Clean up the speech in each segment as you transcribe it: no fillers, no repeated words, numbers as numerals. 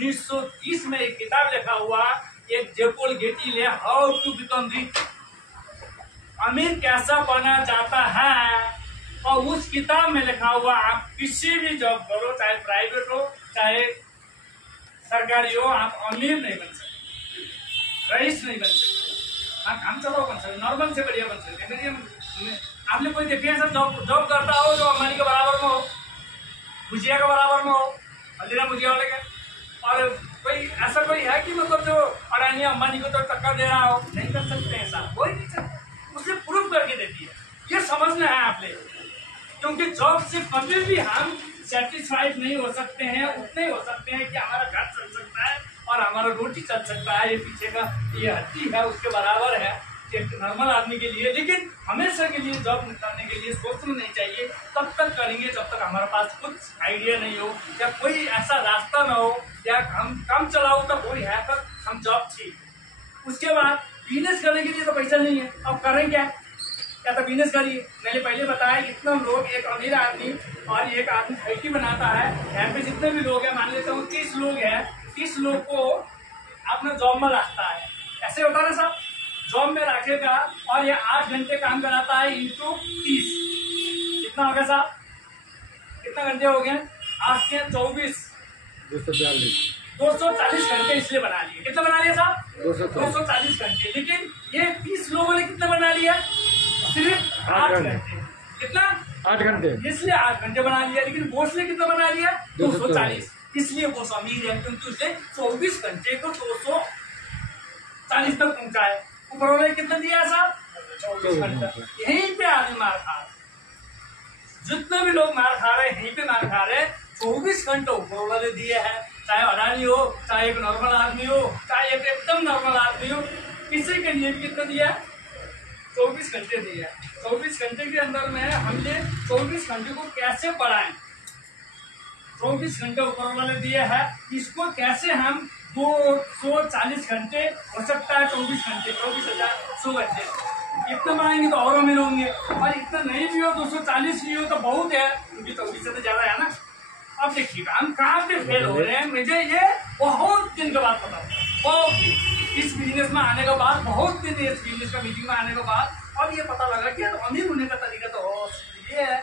1930 में एक किताब लिखा हुआ, एक जेपोल गेटी ने हाउ टू बिकम रिच, अमीर कैसा बना जाता है, और उस किताब में लिखा हुआ आप किसी भी जॉब करो, चाहे प्राइवेट हो चाहे सरकारी हो, आप अमीर नहीं बन सकते, रईस नहीं बन सकते, आप काम चलाओ बन सकते, नॉर्मल से बढ़िया बन सकते। आपने कोई देखिए सर जॉब करता हो जो अंबानी के बराबर में हो, भुजिया के बराबर में हो, हल्दीराम भुजिया वाले के, और कोई ऐसा कोई है कि मतलब जो अडानी अंबानी को तो टक्कर दे रहा हो? नहीं कर सकते हैं साहब, कोई नहीं सकते, उसने प्रूफ करके देती है। ये समझना है आपने, क्योंकि जॉब से कभी भी हम सेटिस्फाइड नहीं हो सकते हैं, उतने ही हो सकते हैं कि हमारा घर चल सकता है और हमारा रोटी चल सकता है, ये पीछे का ये हड्डी है उसके बराबर है एक नॉर्मल आदमी के लिए। लेकिन हमेशा के लिए जॉब करने के लिए सोचना नहीं चाहिए, तब तक करेंगे जब तक हमारे पास कुछ आइडिया नहीं हो या कोई ऐसा रास्ता ना हो, या हम कम चलाओ तब वही है तक हम जॉब ठीक। उसके बाद बिजनेस करने के लिए तो पैसा नहीं है, अब करें क्या? या तो बिजनेस करिए। मैंने पहले बताया इतना लोग, एक अमीर आदमी और एक आदमी फैक्ट्री बनाता है, यहाँ पे जितने भी लोग हैं मान लेता हूँ 30 लोग हैं, 30 लोग को अपने जॉब में रखता है, ऐसे होता है साहब, जॉब में रखेगा और ये 8 घंटे काम कराता है इंटू 30, कितना हो गया साहब? कितना घंटे हो गए? 8 के 24, 240 घंटे इसलिए बना लिए। कितना बना लिया साहब? 240 घंटे। लेकिन ये 30 लोगों ने कितना बना लिया? सिर्फ 8 घंटे। कितना? 8 घंटे, इसलिए 8 घंटे बना लिया। लेकिन बोस ने कितना बना लिया? 240। इसलिए बोस अमीर है, क्योंकि उसने 24 घंटे को 240 तक पहुंचाए। ऊपर वाले कितना दिया साहब? 24 घंटा। यहीं पे आदमी मार खा रहे, जितने भी लोग मार खा रहे हैं यहीं पे मार खा रहे हैं। 24 घंटे ऊपर वाले दिए हैं, चाहे अडानी हो, चाहे एक नॉर्मल आदमी हो, चाहे एक एकदम नॉर्मल आदमी हो, किसी के लिए भी कितना दिया? 24 घंटे दिया। 24 घंटे के अंदर में हमने 24 घंटे को कैसे बढ़ाएं? 24 घंटे ऊपर वाले दिए हैं, इसको कैसे हम 240 घंटे हो सकता है, 24 घंटे 24,100 घंटे इतना बढ़ाएंगे तो और अमीर होंगे। और इतना नहीं भी हो, 240 भी हो तो बहुत है, क्योंकि 24 से तो ज्यादा है ना। अब देखिए हम कहाँ पे फेल हो रहे हैं, मुझे ये बहुत दिन के बाद पता, बहुत दिन इस बिजनेस में आने के बाद, बहुत दिन इस बिजनेस का मीटिंग में आने के बाद, और ये पता लगा कि अमीर होने का तरीका तो ये है।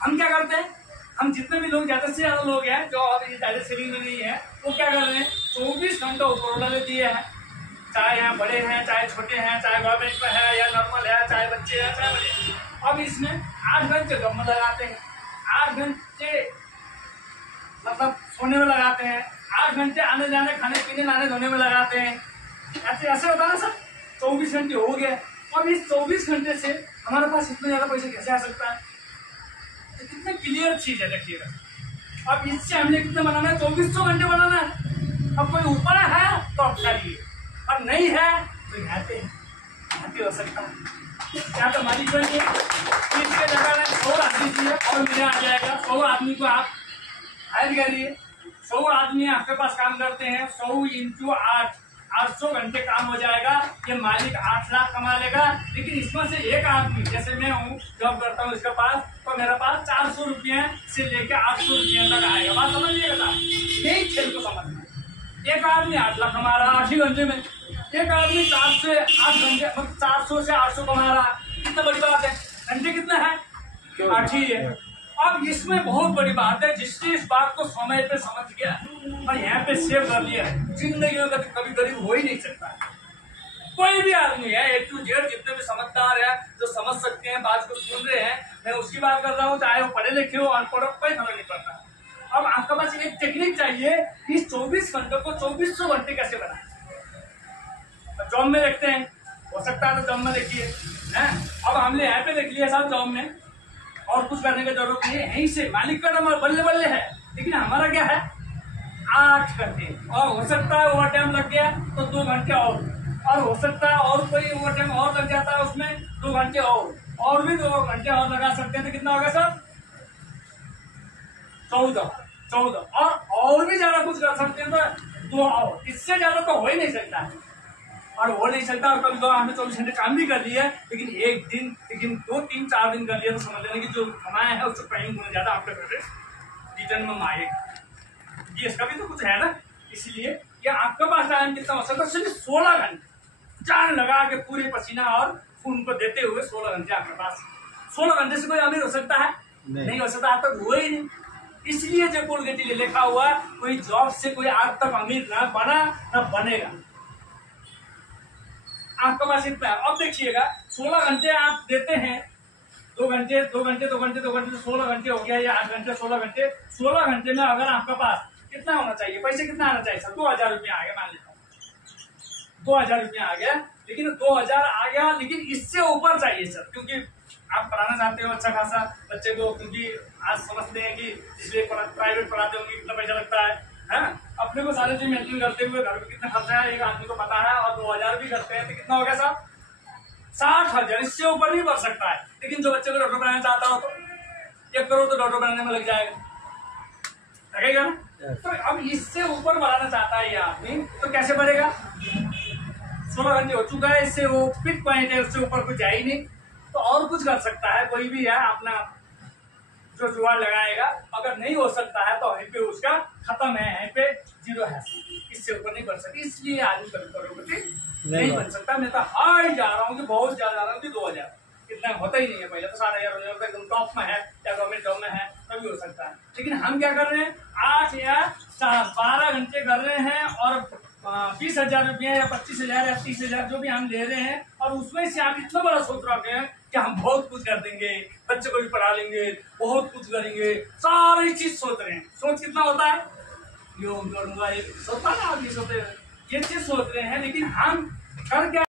हम क्या करते हैं, हम जितने भी लोग ज्यादा से ज्यादा लोग हैं जो अभी ज्यादा सेविंग में नहीं है, वो क्या कर रहे हैं? 24 घंटे ऊपर दिए हैं, चाहे यहाँ बड़े हैं चाहे छोटे हैं, चाहे गवर्नमेंट में है या नॉर्मल है, चाहे बच्चे हैं चाहे बड़े। अब इसमें 8 घंटे गम में लगाते हैं, 8 घंटे मतलब सोने में लगाते हैं, 8 घंटे आने जाने खाने पीने लाने धोने में लगाते हैं। ऐसे होता है ना सर। 24 घंटे हो गए, अब इस 24 घंटे से हमारे पास इतना ज्यादा पैसा कैसे आ सकता है? तो कितना क्लियर चीज है देखिएगा। अब इससे हमने कितना बनाना है? 2400 घंटे बनाना है। अब कोई ऊपर है तो अच्छा लिए, और नहीं है तो यहाँ हो सकता है। क्या तो मालिक बनिए, इसके जगह में 100 आदमी चाहिए और मेरा आ जाएगा। 100 आदमी को आप हायर करिए, 100 आदमी आपके पास काम करते हैं, 100 इंटू 800 घंटे काम हो जाएगा। ये मालिक 8 लाख कमा लेगा। लेकिन इसमें से एक आदमी, जैसे मैं हूँ जॉब करता हूँ इसके पास, तो मेरे पास 400 रुपये से लेकर 800 रुपये तक आएगा। बात समझिएगा साहब, यही खेल को समझना। एक आदमी 8 लाख कमा रहा 8 ही घंटे में, एक आदमी 4 से 8 घंटे मतलब 400 से 800 कमा रहा। कितना बड़ी बात है, घंटे कितना है? 8 ही है। अब इसमें बहुत बड़ी बात है, जिसने इस बात को समय पे समझ गया और यहाँ पे सेव कर लिया, जिंदगी में कभी गरीब हो ही नहीं सकता। कोई भी आदमी है A to Z, जितने भी समझदार है जो समझ सकते हैं, बात को सुन रहे हैं, मैं उसकी बात कर रहा हूँ, चाहे वो पढ़े लिखे हो अनपढ़ हो, कोई फर्क नहीं पड़ता। अब आपके पास एक टेक्निक चाहिए, इस 24 घंटे को 2400 घंटे कैसे बनाए। जॉब में देखते हैं, हो सकता है तो जॉब में देखिए। अब हमने यहाँ पे देख लिया साहब जॉब में, और कुछ करने की जरूरत नहीं है, यहीं से मालिक का नंबर बल्ले बल्ले है। लेकिन हमारा क्या है? 8 घंटे, और हो सकता है ओवर टाइम लग गया तो 2 घंटे और हो सकता है और कोई ओवर टाइम और लग जाता है उसमें 2 घंटे और भी 2 घंटे और लगा सकते हैं। तो कितना होगा सर? 14 और भी ज्यादा कुछ कर सकते हैं तो 2 और, इससे ज्यादा तो हो ही नहीं सकता है। और हो नहीं सकता, और कभी हमने 24 घंटे काम भी कर लिया है, लेकिन एक दिन, लेकिन 2, 3, 4 दिन कर लिया तो समझ लेना कि जो कमाया है उससे कहीं गुना ज्यादा आपके रिटर्न में आएगा। ये इसका भी तो कुछ है ना, इसलिए कि आपके पास टाइम कितना हो सकता है, सिर्फ 16 घंटे जान लगा के पूरे पसीना और खून को देते हुए 16 घंटे आपके पास। 16 घंटे से कोई अमीर हो सकता है? नहीं हो सकता, आज तक हुआ ही नहीं। इसलिए जयपुर गेटी ने लिखा हुआ कोई जॉब से कोई आज तक अमीर ना बना ना बनेगा। आपके पास इतना है। अब देखिएगा 16 घंटे आप देते हैं, 2 घंटे 2 घंटे 2 घंटे 2 घंटे तो 16 घंटे हो गया, या 8 घंटे 16 घंटे। 16 घंटे में अगर आपके पास कितना होना चाहिए, पैसे कितना आना चाहिए सर? 2000 रुपया आ गया, मान लेता हूँ 2000 रुपया आ गया, लेकिन 2000 आ गया, लेकिन इससे ऊपर चाहिए सर, क्योंकि आप पढ़ाना चाहते हो अच्छा खासा बच्चे को, क्योंकि आज समझते हैं कि इसलिए प्राइवेट पढ़ाते होंगे कितना पैसा लगता है। अपने को सारे चीज मेंटेन करते हुए घर में कितना खर्चा है एक आदमी को पता है, और 2000 भी करते हैं तो कितना हो गया साहब? 60,000। इससे ऊपर नहीं बढ़ सकता है। लेकिन जो बच्चे को डॉक्टर बनाना चाहता हो तो 1 करोड़ तो डॉक्टर बनाने में लग जाएगा, लगेगा ना? तो अब इससे ऊपर बढ़ाना चाहता है ये आदमी, तो कैसे बढ़ेगा? 16 घंटे हो चुका है, इससे वो पिक पॉइंट है, उससे ऊपर कुछ है ही नहीं। तो और कुछ कर सकता है, कोई भी है अपना जो जुगाड़ लगाएगा। अगर नहीं हो सकता है तो वहीं पे उसका खत्म है, यहीं पे 0 है, इससे ऊपर नहीं बढ़ सकती। इसलिए आदमी करोड़पति नहीं बन सकता। मैं तो हाई जा रहा हूँ कि बहुत ज्यादा जा रहा हूँ कि 2000 इतना होता ही नहीं है। पहले तो 60,000 एकदम टॉप में है, या गवर्नमेंट जॉब में है तभी हो सकता है। लेकिन हम क्या कर रहे हैं, 8 या 12 घंटे कर रहे हैं, और 20,000 रुपया या 25,000 या 30,000 जो भी हम ले रहे हैं, और उसमें से आप इतना बड़ा सोच रखे हैं कि हम बहुत कुछ कर देंगे, बच्चे को भी पढ़ा लेंगे, बहुत कुछ करेंगे, सारी चीज सोच रहे हैं। सोच कितना होता है, योग करूंगा, ये सोचता है ना, आप ये सोचते हैं, ये चीज सोच रहे हैं, लेकिन हम कर क्या